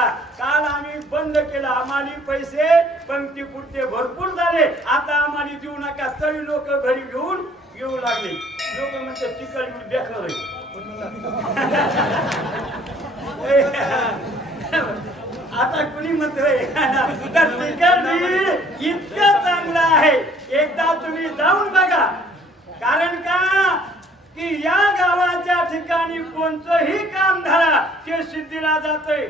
आता काल आम्ही बंद केलं आम्हाला पैसे पंक्ती पुरते भरपूर झाले आता आम्हाला देऊ नका तरी लोक घरी घेऊन येऊ लागले लोक म्हणतात चिकल येऊन बेकार आता कुणी म्हणतोय तर चिकल इतकं चांगलं आहे एकदा तुम्ही जाऊन बघा कारण का की या गावाच्या ठिकाणी कोणतंही काम धरा ते सिद्धीला जातोय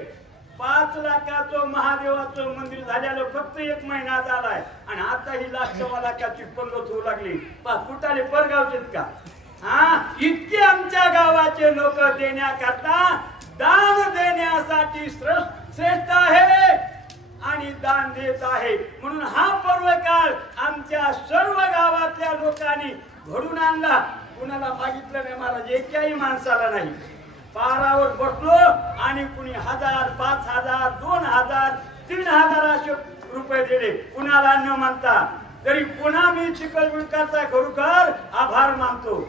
5 लाखाचं महादेवाचं मंदिर झालेलं फक्त 1 महिना झालाय आणि आता ही 1,00,000 पंगत होऊ लागली कुठाले परगावचेत का इतके आमच्या गावाचे लोक देण्याकरता दान देण्यासाठी श्रेष्ठ आहे आणि दान देत आहे म्हणून हा पर्वकाळ आमच्या सर्व गावातल्या लोकांनी घडून आणला कुणाला मागितलं नाही महाराज एकाही माणसाला नाही पारावर बसलो आणि कुणी 1000 5,000 2,000 3,000 असे रुपये दिले कुणाला न म्हणता तरी पुन्हा मी चिखलविळकाचा खरोखर आभार मानतो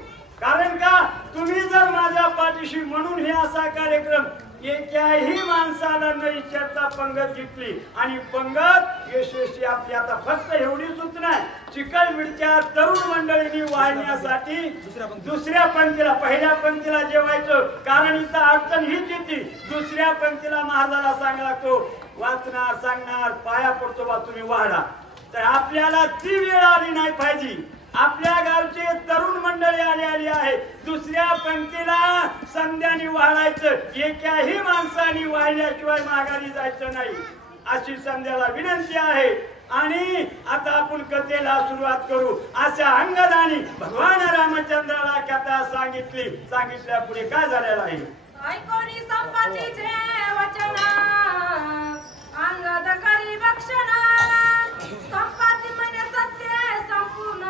कारण का तुम्ही जर माझ्या पाठीशी म्हणून हे असा कार्यक्रम एकाही माणसाला न विचारता पंगत घेतली आणि पंगत यशस्वी आपली आता फक्त एवढी सूचना आहे चिखलविळच्या तरुण मंडळींनी वाढण्यासाठी दुसऱ्या पंक्तीला पहिल्या पंक्तीला जेवायचं कारण इथं अडचण हीच येते दुसऱ्या पंक्तीला महाराजाला सांगायला लागतो वाचणार सांगणार पाया पडतो बा तुम्ही वाढा तर आपल्याला ती वेळ आली नाही पाहिजे आपल्या गावचे तरुण मंडळी आली आहे दुसऱ्या पंक्तीला संध्यानी वाढायचं एकाही माणसाने वाढल्याशिवाय माघारी जायचं नाही अशी संध्याला विनंती आहे आणि आता आपण कथेला सुरुवात करू अशा अंगदानी भगवान रामचंद्राला कथा सांगितल्या पुढे काय झालेलं आहे ऐकोनी संपातीचे वचन अंगद करी भक्षण संपाती म्हणे सत्य संपूर्ण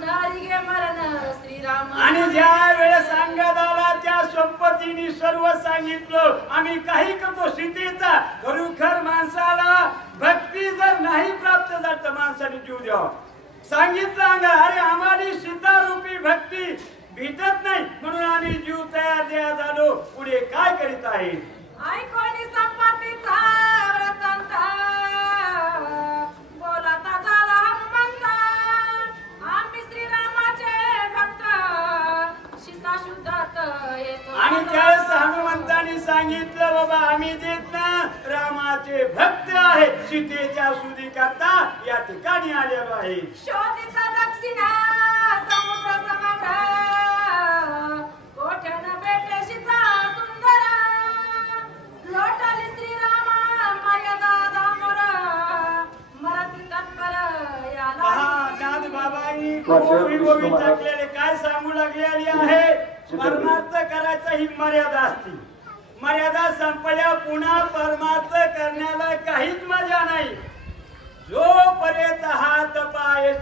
नारिगे मरण श्रीराम आणि ज्या वेळेस अंगदाला त्या संपत्तीने सर्व सांगितलं आम्ही काही करतो सीतेचा खरोखर माणसाला भक्ती जर नाही प्राप्त झाली तर माणसाने जीव द्यावा सांगितलं अंग अरे आम्हाला सीता रूपी भक्ती भेटत नाही म्हणून आम्ही जीव तयार द्या झालो पुढे काय करीत आहे ऐकोनी संपातीचा व्रतांत बोलता झाला हनुमंत आम्ही श्रीरामाचे भक्त सीता शुद्धात येतो आणि त्यावेळेस हनुमंतांनी सांगितलं बाबा आम्ही देत ना रामाचे भक्त आहे सीतेच्या सुधी करता या ठिकाणी आलेलो आहे शोधिता दक्षिणा समुद्र समग्र कोठ्यान भेटे सीता सुंदर लोटाली श्रीरामा मर्यादा दामोर मराठी तत्पर याला नाथ बाबांनी गोवी टाकलेले काय सांगू लागलेली आहे परमार्थ करायचा ही मर्यादा असते मर्यादा संपल्या पुन्हा परमार्थ करण्याला काहीच मजा नाही जोपर्यंत हात पाय